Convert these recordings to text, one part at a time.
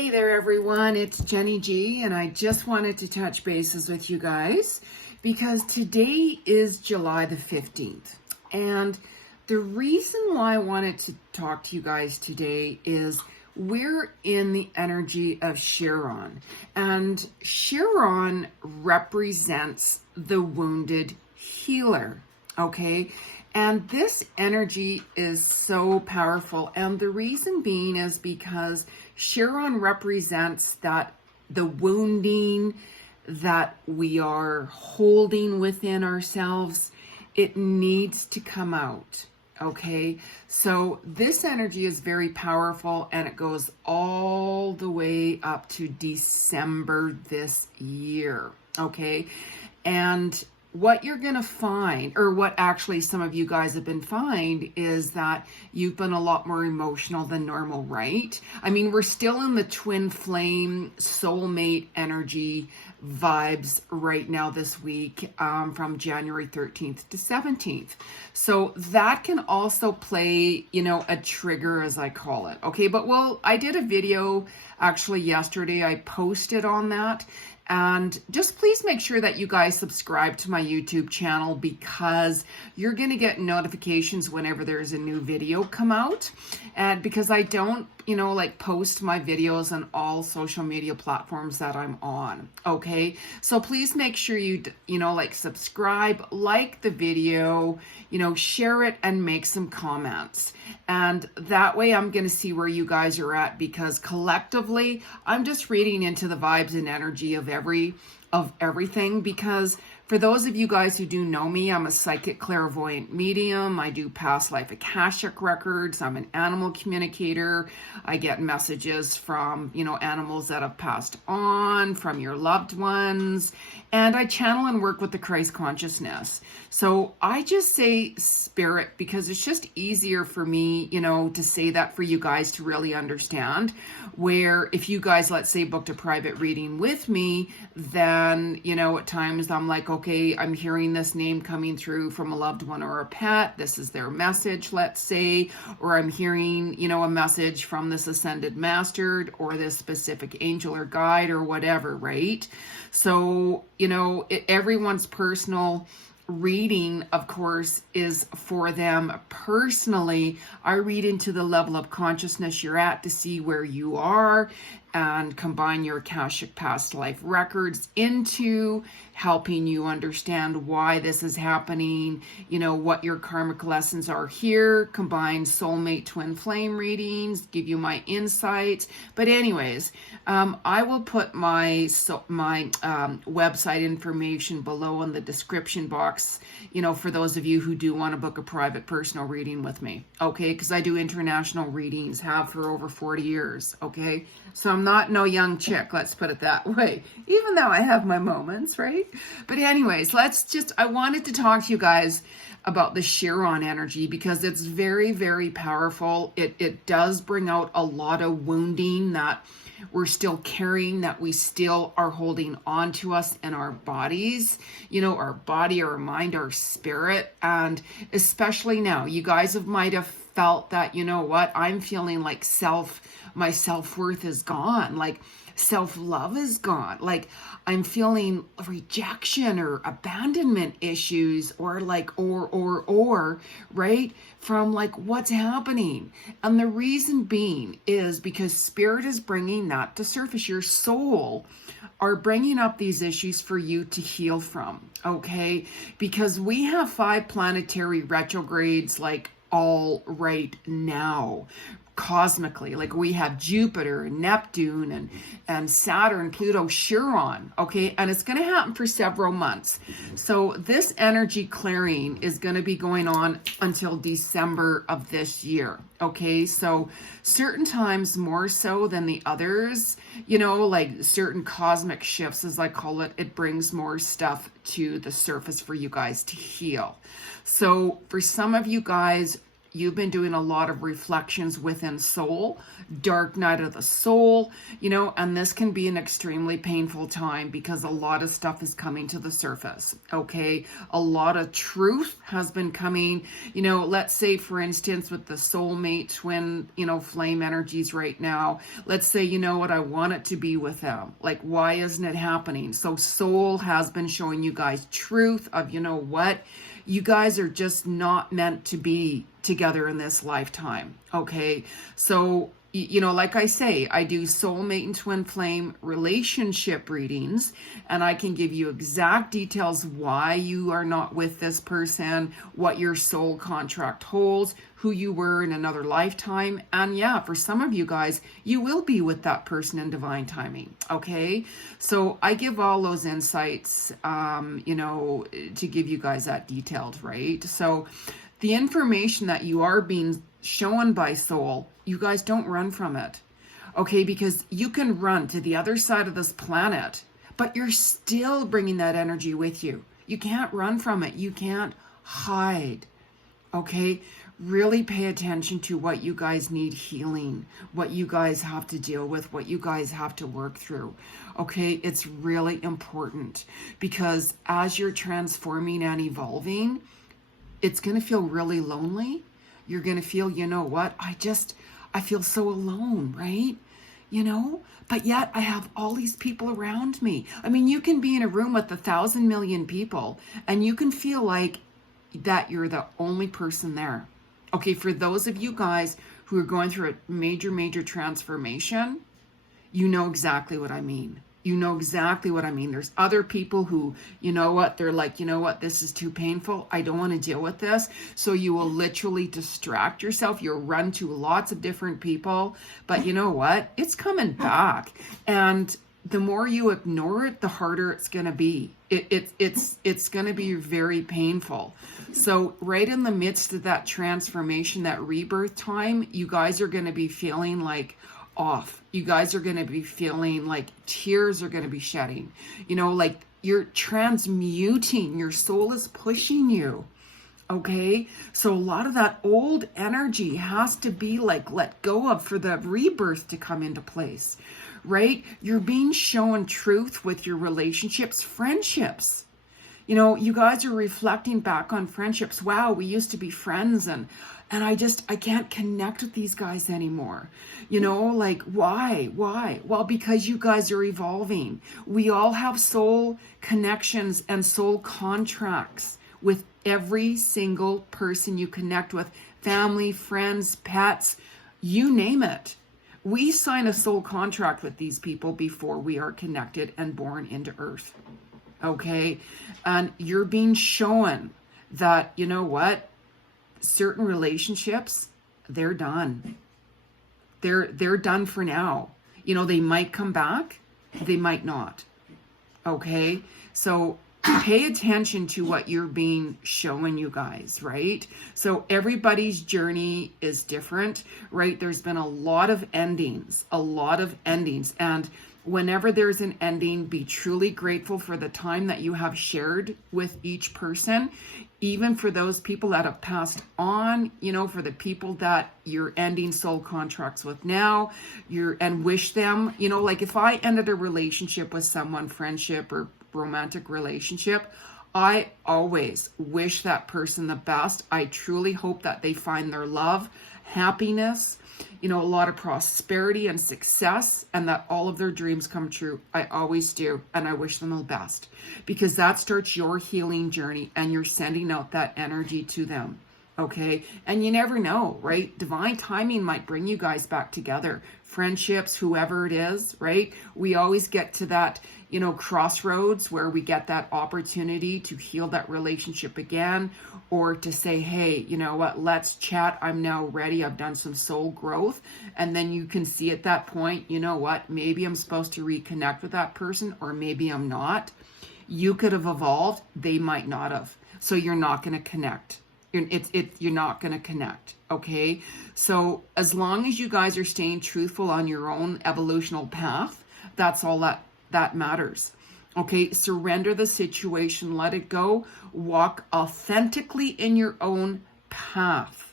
Hey there everyone, it's Jenny G, and I just wanted to touch bases with you guys because today is July the 15th. And the reason why I wanted to talk to you guys today is we're in the energy of Chiron. And Chiron represents the wounded healer, okay? And this energy is so powerful. And the reason being is because Chiron represents that the wounding that we are holding within ourselves, it needs to come out. Okay, so this energy is very powerful and it goes all the way up to December this year. Okay, and what you're going to find, or what actually some of you guys have been find, is that you've been a lot more emotional than normal, right? I mean, we're still in the twin flame soulmate energy vibes right now this week, from January 13th to 17th. So that can also play, a trigger, as I call it. Okay, but I did a video actually yesterday. I posted on that. And just please make sure that you guys subscribe to my YouTube channel because you're going to get notifications whenever there's a new video come out. And because I don't, post my videos on all social media platforms that I'm on. Okay. So please make sure you, subscribe, like the video, share it and make some comments. And that way I'm going to see where you guys are at, because collectively I'm just reading into the vibes and energy of everything, because for those of you guys who do know me, I'm a psychic clairvoyant medium. I do past life Akashic records. I'm an animal communicator. I get messages from, animals that have passed on, from your loved ones. And I channel and work with the Christ consciousness. So I just say spirit because it's just easier for me, to say that for you guys to really understand. Where if you guys, let's say, booked a private reading with me, then, at times I'm like, okay, I'm hearing this name coming through from a loved one or a pet. This is their message, let's say, or I'm hearing, a message from this ascended master or this specific angel or guide or whatever, right? So, everyone's personal reading, of course, is for them personally. I read into the level of consciousness you're at to see where you are and combine your Akashic past life records into helping you understand why this is happening, what your karmic lessons are here, combine soulmate twin flame readings, give you my insights. But anyways, I will put my website information below in the description box, for those of you who do want to book a private personal reading with me, okay? Because I do international readings, have for over 40 years, okay? So I'm not no young chick, let's put it that way, even though I have my moments, right? But anyways, I wanted to talk to you guys about the Chiron energy because it's very, very powerful. It does bring out a lot of wounding that we're still carrying, that we still are holding on to us in our bodies, our body, our mind, our spirit. And especially now, you guys might have felt that, I'm feeling like my self-worth is gone, like self-love is gone, like I'm feeling rejection or abandonment issues, or right, from like what's happening. And the reason being is because spirit is bringing that to surface. Your soul are bringing up these issues for you to heal from, okay? Because we have 5 planetary retrogrades like all right now, cosmically. Like we have Jupiter and Neptune and Saturn, Pluto, Chiron, okay? And it's going to happen for several months. So this energy clearing is going to be going on until December of this year, okay? So certain times more so than the others, like certain cosmic shifts, as I call it, it brings more stuff to the surface for you guys to heal. So for some of you guys, you've been doing a lot of reflections within soul, dark night of the soul, and this can be an extremely painful time because a lot of stuff is coming to the surface, okay? A lot of truth has been coming, let's say, for instance, with the soulmate twin, flame energies right now. Let's say, I want it to be with them. Like, why isn't it happening? So soul has been showing you guys truth of, what? You guys are just not meant to be together in this lifetime, okay? So, like I say, I do soulmate and twin flame relationship readings, and I can give you exact details why you are not with this person, what your soul contract holds, who you were in another lifetime. And yeah, for some of you guys, you will be with that person in divine timing, okay? So I give all those insights, to give you guys that detailed, right? So the information that you are being shown by soul, you guys don't run from it, okay? Because you can run to the other side of this planet, but you're still bringing that energy with you. You can't run from it. You can't hide, okay? Really pay attention to what you guys need healing, what you guys have to deal with, what you guys have to work through, okay? It's really important because as you're transforming and evolving, it's going to feel really lonely. You're going to feel, I feel so alone, right? But yet I have all these people around me. I mean, you can be in a room with 1,000 million people and you can feel like that you're the only person there. Okay, for those of you guys who are going through a major, major transformation, you know exactly what I mean. You know exactly what I mean. There's other people who, they're like, this is too painful. I don't want to deal with this. So you will literally distract yourself. You'll run to lots of different people. But you know what? It's coming back. And the more you ignore it, the harder it's going to be. It's going to be very painful. So right in the midst of that transformation, that rebirth time, you guys are going to be feeling like off. You guys are going to be feeling like tears are going to be shedding. Like you're transmuting. Your soul is pushing you. Okay, so a lot of that old energy has to be like let go of for the rebirth to come into place, right? You're being shown truth with your relationships, friendships. You guys are reflecting back on friendships. Wow, we used to be friends and I can't connect with these guys anymore. Like why? Well, because you guys are evolving. We all have soul connections and soul contracts with every single person you connect with, family, friends, pets, you name it. We sign a soul contract with these people before we are connected and born into earth. Okay? And you're being shown that, certain relationships, they're done. They're done for now. They might come back, they might not. Okay? So pay attention to what you're being shown, you guys, right? So everybody's journey is different, right? There's been a lot of endings. And whenever there's an ending, be truly grateful for the time that you have shared with each person, even for those people that have passed on, for the people that you're ending soul contracts with now, and wish them, like if I ended a relationship with someone, friendship or romantic relationship, I always wish that person the best. I truly hope that they find their love, happiness, a lot of prosperity and success, and that all of their dreams come true. I always do. And I wish them the best because that starts your healing journey and you're sending out that energy to them. Okay. And you never know, right? Divine timing might bring you guys back together. Friendships, whoever it is, right? We always get to that, crossroads where we get that opportunity to heal that relationship again, or to say, hey, you know what, let's chat. I'm now ready. I've done some soul growth. And then you can see at that point, you know what, maybe I'm supposed to reconnect with that person, or maybe I'm not. You could have evolved. They might not have. So you're not going to connect. You're not going to connect. Okay. So as long as you guys are staying truthful on your own evolutional path, that's all that matters. Okay. Surrender the situation, let it go, walk authentically in your own path.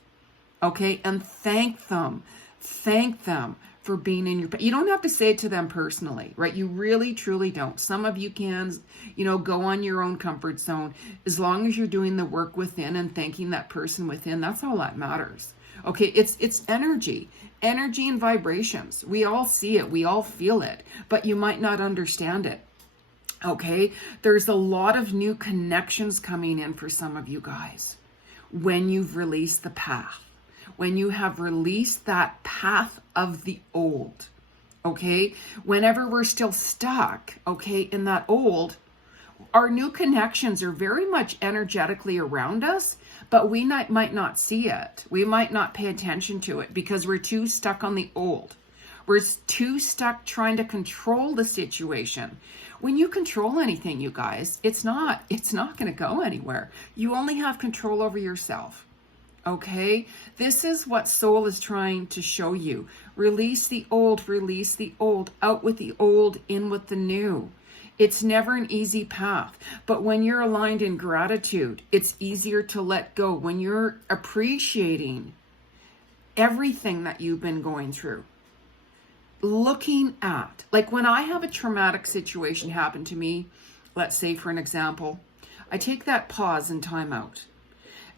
Okay, and thank them. Thank them for being in your, you don't have to say it to them personally, right? You really, truly don't. Some of you can, go on your own comfort zone. As long as you're doing the work within and thanking that person within, that's all that matters. Okay, it's energy and vibrations. We all see it, we all feel it, but you might not understand it. Okay, there's a lot of new connections coming in for some of you guys when you've released the path. When you have released that path of the old, okay? Whenever we're still stuck, okay, in that old, our new connections are very much energetically around us, but we might not see it. We might not pay attention to it because we're too stuck on the old. We're too stuck trying to control the situation. When you control anything, you guys, it's not going to go anywhere. You only have control over yourself. Okay, this is what soul is trying to show you. Release the old, out with the old, in with the new. It's never an easy path, but when you're aligned in gratitude, it's easier to let go. When you're appreciating everything that you've been going through, looking at, like when I have a traumatic situation happen to me, let's say for an example, I take that pause and time out.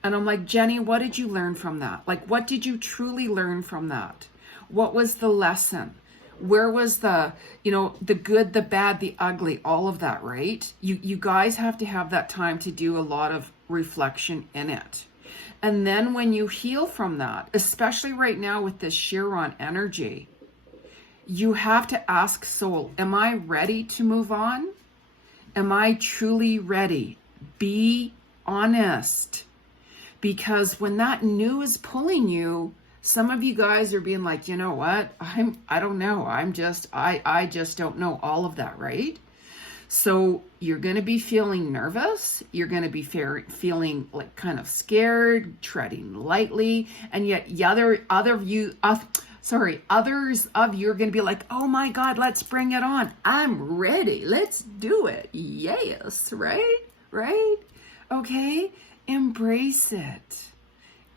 And I'm like, Jeni, what did you learn from that? Like, what did you truly learn from that? What was the lesson? Where was the good, the bad, the ugly, all of that, right? You guys have to have that time to do a lot of reflection in it. And then when you heal from that, especially right now with this Chiron energy, you have to ask soul, am I ready to move on? Am I truly ready? Be honest. Because when that new is pulling you, some of you guys are being like, you know what? I don't know. I just don't know all of that, right? So you're going to be feeling nervous. You're going to be feeling like kind of scared, treading lightly. And yet others of you are going to be like, oh my God, let's bring it on. I'm ready. Let's do it. Yes. Right? Right? Okay. Embrace it.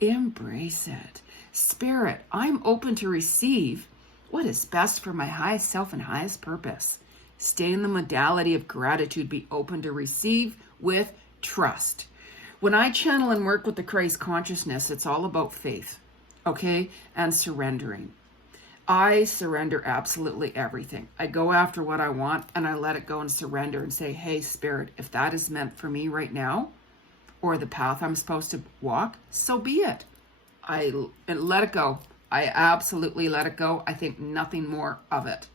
Embrace it. Spirit, I'm open to receive what is best for my highest self and highest purpose. Stay in the modality of gratitude. Be open to receive with trust. When I channel and work with the Christ consciousness, it's all about faith, okay? And surrendering. I surrender absolutely everything. I go after what I want and I let it go and surrender and say, hey, Spirit, if that is meant for me right now, or the path I'm supposed to walk, so be it. I let it go. I absolutely let it go. I think nothing more of it.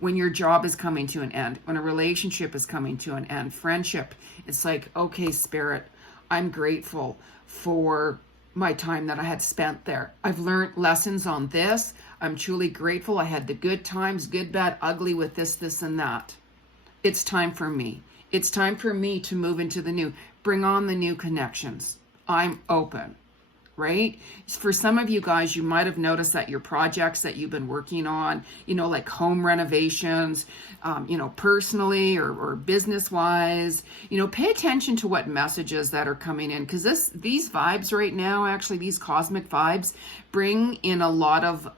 When your job is coming to an end, when a relationship is coming to an end, friendship, it's like, okay, Spirit, I'm grateful for my time that I had spent there. I've learned lessons on this. I'm truly grateful. I had the good times, good, bad, ugly with this, and that. It's time for me. It's time for me to move into the new. Bring on the new connections. I'm open, right? For some of you guys, you might have noticed that your projects that you've been working on, like home renovations, personally or business-wise, pay attention to what messages that are coming in, because these vibes right now, actually these cosmic vibes, bring in a lot of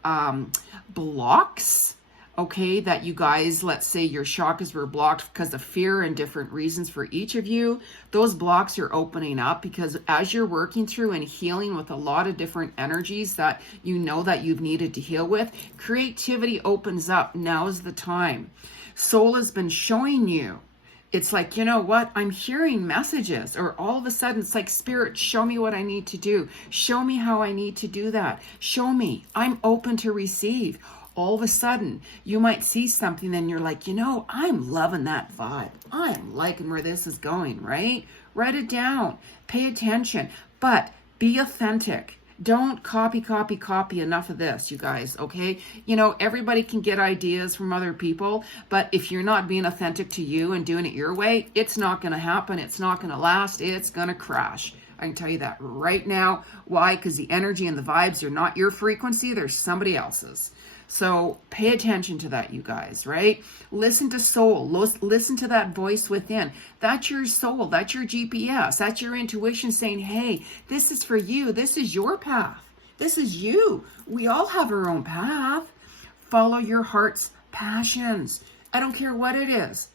blocks. Okay, that you guys, let's say your chakras were blocked because of fear and different reasons for each of you. Those blocks are opening up because as you're working through and healing with a lot of different energies that that you've needed to heal with, creativity opens up. Now is the time. Soul has been showing you. It's like, you know what? I'm hearing messages, or all of a sudden it's like, Spirit, show me what I need to do. Show me how I need to do that. Show me. I'm open to receive. All of a sudden, you might see something and you're like, I'm loving that vibe. I'm liking where this is going, right? Write it down. Pay attention. But be authentic. Don't copy enough of this, you guys, okay? Everybody can get ideas from other people, but if you're not being authentic to you and doing it your way, it's not going to happen. It's not going to last. It's going to crash. I can tell you that right now. Why? Because the energy and the vibes are not your frequency. They're somebody else's. So pay attention to that, you guys, right? Listen to soul. Listen to that voice within. That's your soul. That's your GPS. That's your intuition saying, hey, this is for you. This is your path. This is you. We all have our own path. Follow your heart's passions. I don't care what it is.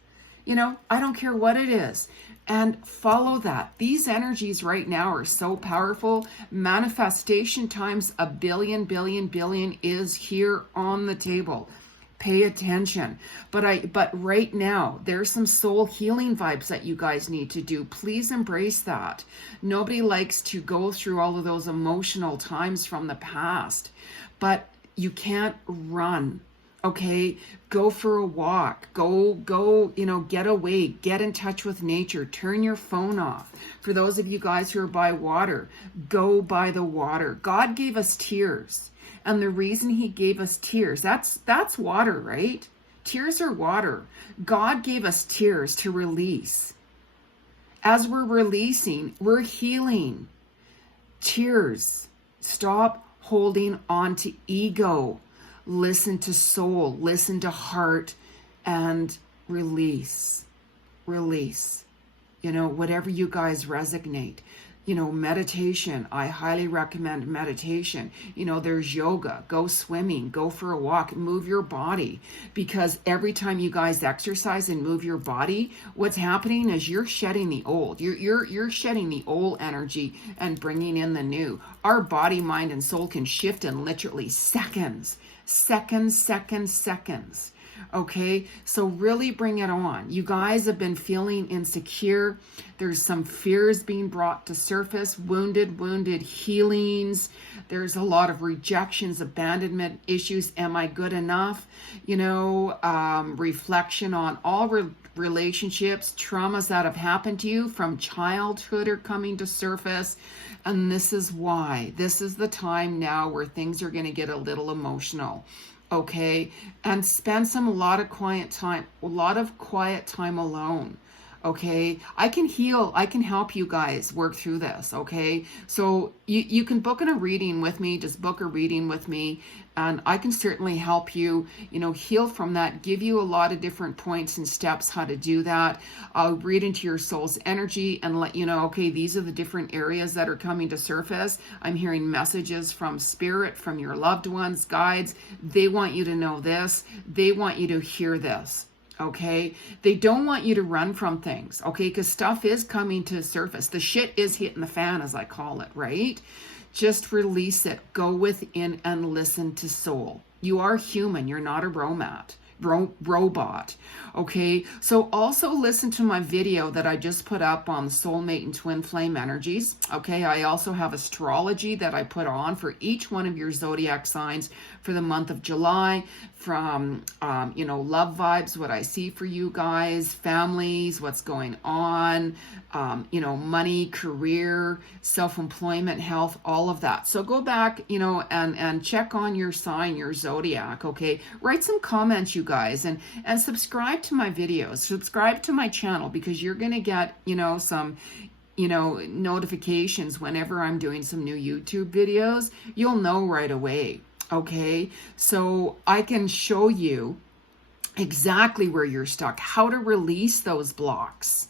You know, I don't care what it is. And follow that. These energies right now are so powerful. Manifestation times a billion, billion, billion is here on the table. Pay attention. But right now, there's some soul healing vibes that you guys need to do. Please embrace that. Nobody likes to go through all of those emotional times from the past, but you can't run. Okay, go for a walk, go, you know, get away, get in touch with nature, turn your phone off. For those of you guys who are by water, go by the water. God gave us tears. And the reason he gave us tears, that's water, right? Tears are water. God gave us tears to release. As we're releasing, we're healing. Tears. Stop holding on to ego. Listen to soul, listen to heart, and release. Release. You know, whatever you guys resonate. You know, meditation. I highly recommend meditation. You know, there's yoga. Go swimming. Go for a walk. Move your body. Because every time you guys exercise and move your body, what's happening is you're shedding the old. You're shedding the old energy and bringing in the new. Our body, mind, and soul can shift in literally seconds. Seconds. Okay, so really bring it on. You guys have been feeling insecure. There's some fears being brought to surface, wounded healings. There's a lot of rejections, abandonment issues. Am I good enough? You know, reflection on all relationships, traumas that have happened to you from childhood are coming to surface. And this is why. This is the time now where things are going to get a little emotional. Okay, and spend a lot of quiet time alone. Okay, I can heal. I can help you guys work through this. Okay, so you can book in a reading with me. Just book a reading with me, and I can certainly help you, you know, heal from that, give you a lot of different points and steps how to do that. I'll read into your soul's energy and let you know, okay, these are the different areas that are coming to surface. I'm hearing messages from spirit, from your loved ones, guides. They want you to know this. They want you to hear this. Okay, they don't want you to run from things, okay, because stuff is coming to surface. The shit is hitting the fan, as I call it, right? Just release it. Go within and listen to soul. You are human. You're not a robot. Okay, so also listen to my video that I just put up on soulmate and twin flame energies. Okay, I also have astrology that I put on for each one of your zodiac signs for the month of July, from you know, love vibes, what I see for you guys, families, what's going on, you know, money, career, self-employment, health, all of that. So go back, you know, and check on your sign, your zodiac. Okay, write some comments, you guys, and subscribe to my videos, subscribe to my channel, because you're gonna get, you know, some, you know, notifications whenever I'm doing some new YouTube videos. You'll know right away. Okay, so I can show you exactly where you're stuck, how to release those blocks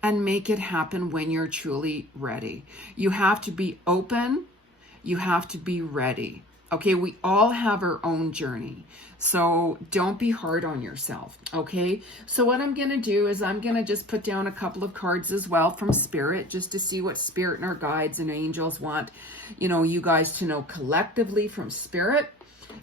and make it happen when you're truly ready. You have to be open. You have to be ready. Okay, we all have our own journey. So don't be hard on yourself. Okay, so what I'm going to do is I'm going to just put down a couple of cards as well from Spirit, just to see what Spirit and our guides and angels want, you know, you guys to know collectively from Spirit.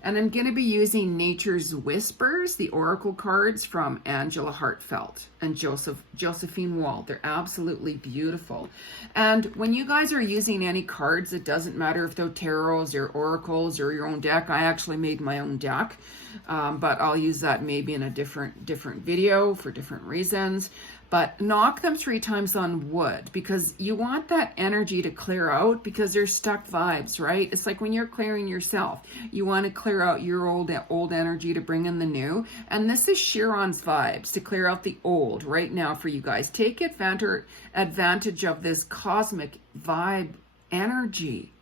And I'm going to be using Nature's Whispers, the Oracle cards from Angela Hartfelt and Josephine Wall. They're absolutely beautiful. And when you guys are using any cards, it doesn't matter if they're tarots or oracles or your own deck. I actually made my own deck, but I'll use that maybe in a different video for different reasons. But knock them 3 times on wood, because you want that energy to clear out, because there's stuck vibes, right? It's like when you're clearing yourself, you want to clear out your old energy to bring in the new. And this is Chiron's vibes to clear out the old right now for you guys. Take advantage of this cosmic vibe energy.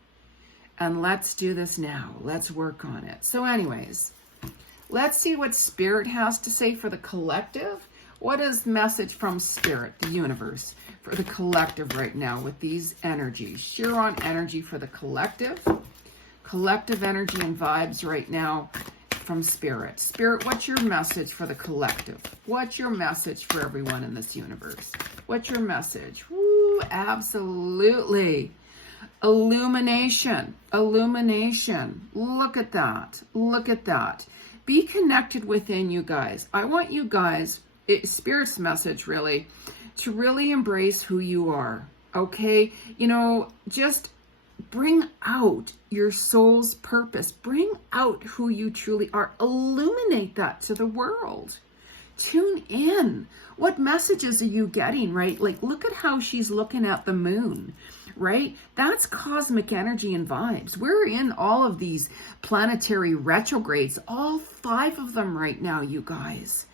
And let's do this now. Let's work on it. So anyways, let's see what Spirit has to say for the collective. What is message from Spirit, the universe, for the collective right now with these energies? Chiron energy for the collective. collective energy and vibes right now from Spirit. Spirit, what's your message for the collective? What's your message for everyone in this universe? What's your message? Woo, absolutely. Illumination. Illumination. Look at that. Look at that. Be connected within, you guys. I want you guys, Spirit's message really, to really embrace who you are. Okay? You know, just bring out your soul's purpose. Bring out who you truly are. Illuminate that to the world. Tune in. What messages are you getting, right? Like, look at how she's looking at the moon, right? That's cosmic energy and vibes. We're in all of these planetary retrogrades, all 5 of them right now, you guys.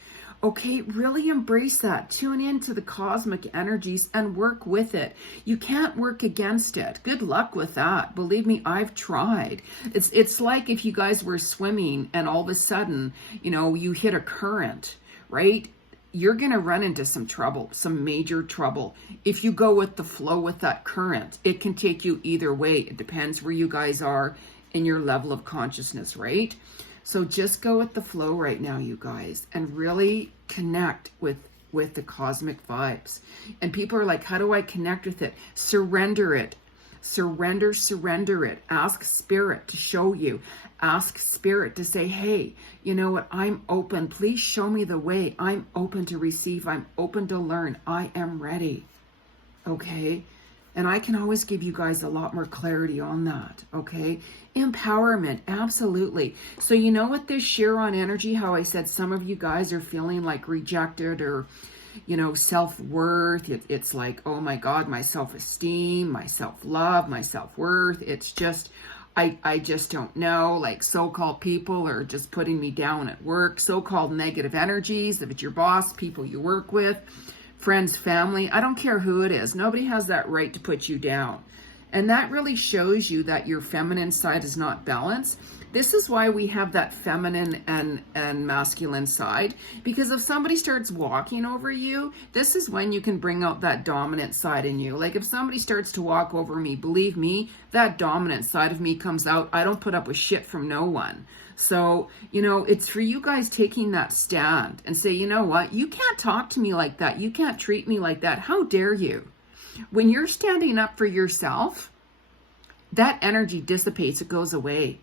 Okay, really embrace that. Tune into the cosmic energies and work with it. You can't work against it. Good luck with that. Believe me, I've tried. It's like if you guys were swimming and all of a sudden, you know, you hit a current, right? You're going to run into some trouble, some major trouble. If you go with the flow with that current, it can take you either way. It depends where you guys are in your level of consciousness, right? So just go with the flow right now, you guys, and really connect with the cosmic vibes. And people are like, how do I connect with it? Surrender it. Surrender it. Ask Spirit to show you. Ask Spirit to say, hey, you know what? I'm open. Please show me the way. I'm open to receive. I'm open to learn. I am ready. Okay? And I can always give you guys a lot more clarity on that, okay? Empowerment, absolutely. So you know what this Chiron energy, how I said some of you guys are feeling like rejected or, you know, self-worth. It's like, oh my God, my self-esteem, my self-love, my self-worth. It's just, I just don't know. Like so-called people are just putting me down at work. So-called negative energies, if it's your boss, people you work with, friends, family, I don't care who it is. Nobody has that right to put you down. And that really shows you that your feminine side is not balanced. This is why we have that feminine and masculine side, because if somebody starts walking over you, this is when you can bring out that dominant side in you. Like if somebody starts to walk over me, believe me, that dominant side of me comes out. I don't put up with shit from no one. So, you know, it's for you guys taking that stand and say, you know what, you can't talk to me like that. You can't treat me like that. How dare you? When you're standing up for yourself, that energy dissipates. It goes away,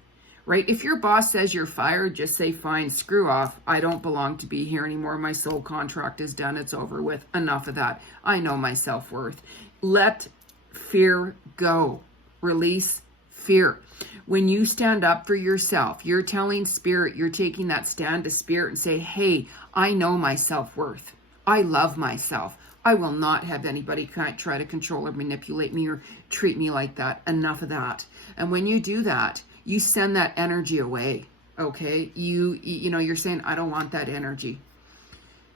right? If your boss says you're fired, just say, fine, screw off. I don't belong to be here anymore. My soul contract is done. It's over with. Enough of that. I know my self-worth. Let fear go. Release fear. When you stand up for yourself, you're telling Spirit, you're taking that stand to Spirit and say, hey, I know my self-worth. I love myself. I will not have anybody try to control or manipulate me or treat me like that. Enough of that. And when you do that, you send that energy away. Okay? You know, you're saying, I don't want that energy.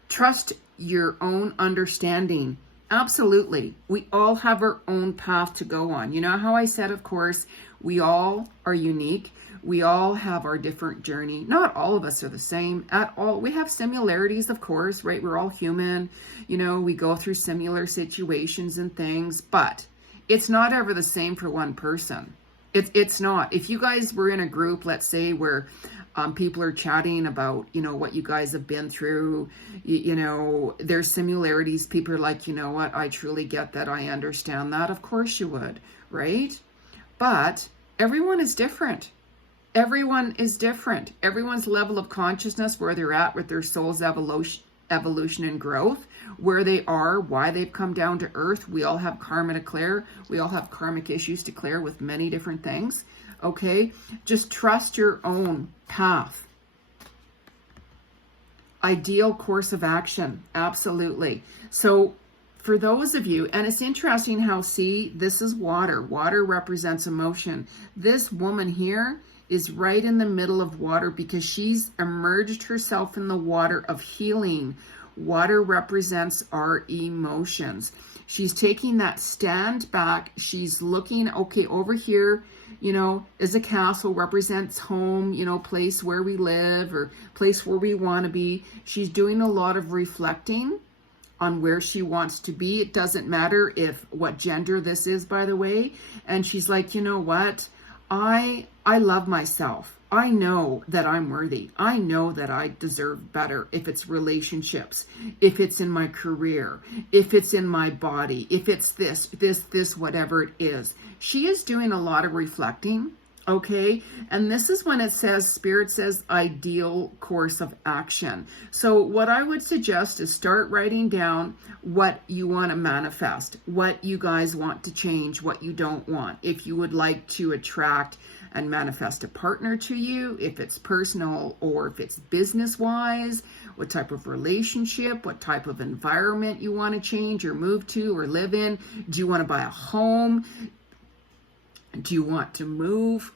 Trust your own understanding. Absolutely. We all have our own path to go on. You know how I said, of course, we all are unique. We all have our different journey. Not all of us are the same at all. We have similarities, of course, right? We're all human. You know, we go through similar situations and things, but it's not ever the same for one person. It's not. If you guys were in a group, let's say, where people are chatting about, you know, what you guys have been through, you know, there's similarities. People are like, you know what, I truly get that. I understand that. Of course you would, right? But everyone is different. Everyone is different. Everyone's level of consciousness, where they're at with their soul's evolution and growth, where they are, why they've come down to earth. We all have karma to clear. We all have karmic issues to clear with many different things. Okay? Just trust your own path. Ideal course of action. Absolutely. So for those of you, and it's interesting how, see, this is water. Water represents emotion. This woman here is right in the middle of water because she's emerged herself in the water of healing. Water represents our emotions. She's taking that stand back. She's looking, okay, over here, you know, is a castle, represents home, you know, place where we live or place where we want to be. She's doing a lot of reflecting on where she wants to be. It doesn't matter what gender this is, by the way. And she's like, you know what? I love myself. I know that I'm worthy. I know that I deserve better if it's relationships, if it's in my career, if it's in my body, if it's this, whatever it is. She is doing a lot of reflecting, okay? And this is when it says, Spirit says, ideal course of action. So what I would suggest is start writing down what you want to manifest, what you guys want to change, what you don't want. If you would like to attract and manifest a partner to you, if it's personal or if it's business wise, what type of relationship, what type of environment you want to change or move to or live in. Do you want to buy a home? Do you want to move?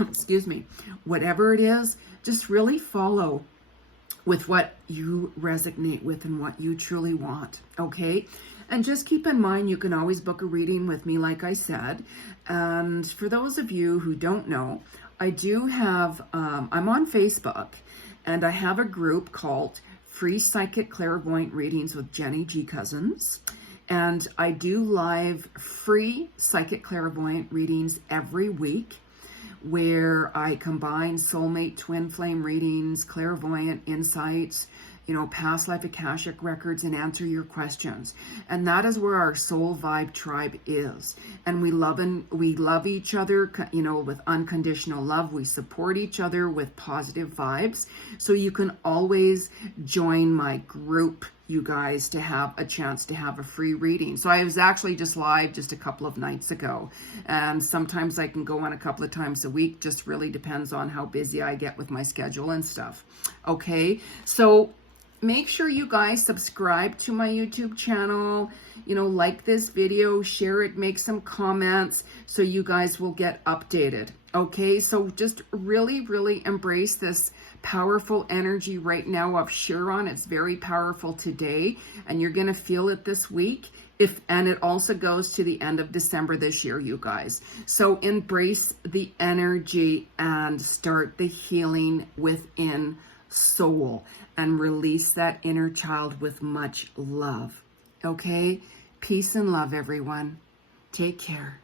Excuse me. Whatever it is, just really follow with what you resonate with and what you truly want, okay? And just keep in mind, you can always book a reading with me, like I said. And for those of you who don't know, I do have, I'm on Facebook, and I have a group called Free Psychic Clairvoyant Readings with Jeni G. Cousins. And I do live free psychic clairvoyant readings every week, where I combine soulmate twin flame readings, clairvoyant insights, past life Akashic records, and answer your questions. And that is where our soul vibe tribe is. And we love each other, with unconditional love. We support each other with positive vibes. So you can always join my group, you guys, to have a chance to have a free reading. So I was actually just live just a couple of nights ago. And sometimes I can go on a couple of times a week. Just really depends on how busy I get with my schedule and stuff. Okay, so make sure you guys subscribe to my YouTube channel, like this video, share it, make some comments so you guys will get updated. Okay, so just really, really embrace this powerful energy right now of Chiron. It's very powerful today, and you're going to feel it this week. And it also goes to the end of December this year, you guys. So embrace the energy and start the healing within soul, and release that inner child with much love. Okay? Peace and love, everyone. Take care.